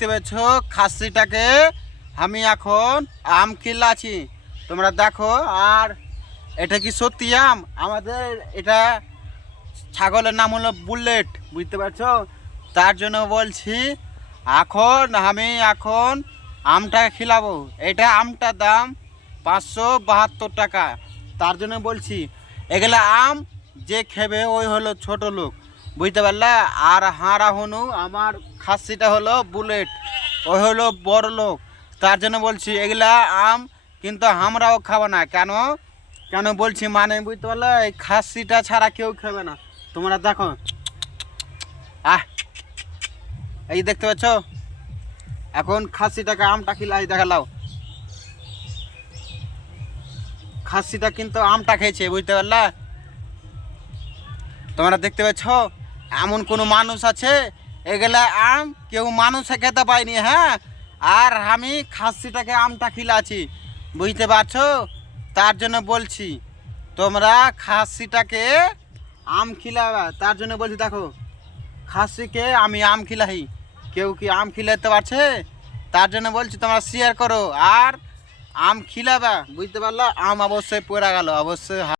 দেখতে পাচ্ছ খাসিটাকে আমি এখন আম খিলাচ্ছি, তোমরা দেখো। আর এটা কি সত্যি আম? আমাদের এটা ছাগলের নাম হলো বুলেট, বুঝতে পারছো? তার জন্য বলছি আমি এখন আমটা খিলাবো। এটা আমটার দাম 572 টাকা। তার জন্য বলছি এগুলা আম যে খেবে ওই হলো ছোট লোক, বুঝতে পারলে? আর হাঁড়া হনু আমার খাসিটা হলো বুলেট, ওই হলো বড় লোক। তার জন্য বলছি এগুলা আম কিন্তু আমরাও খাবো না। কেন কেন বলছি মানে বুঝতে পারলে, এই খাসিটা ছাড়া কেউ খাবে না। তোমরা দেখো, এই দেখতে পাচ্ছ এখন খাসিটাকে আমটা খিলাই দেখালাও। খাসিটা কিন্তু আমটা খেয়েছে, বুঝতে পারলা? তোমরা দেখতে পাচ্ছ এমন কোনো মানুষ আছে এগুলা আম কেউ মানুষে খেতে পায়নি, হ্যাঁ? আর আমি খাসিটাকে আমটা খিলাচ্ছি, বুঝতে পারছো? তার জন্য বলছি তোমরা খাসিটাকে আম খিলাবা। তার জন্য বলছি দেখো, খাসিকে আমি আম খিলাই, কেউ কি আম খিলাতে পারছে? তার জন্য বলছি তোমরা শেয়ার করো আর আম খিলাবা, বুঝতে পারলো? আম অবশ্যই পড়ে গেল অবশ্যই।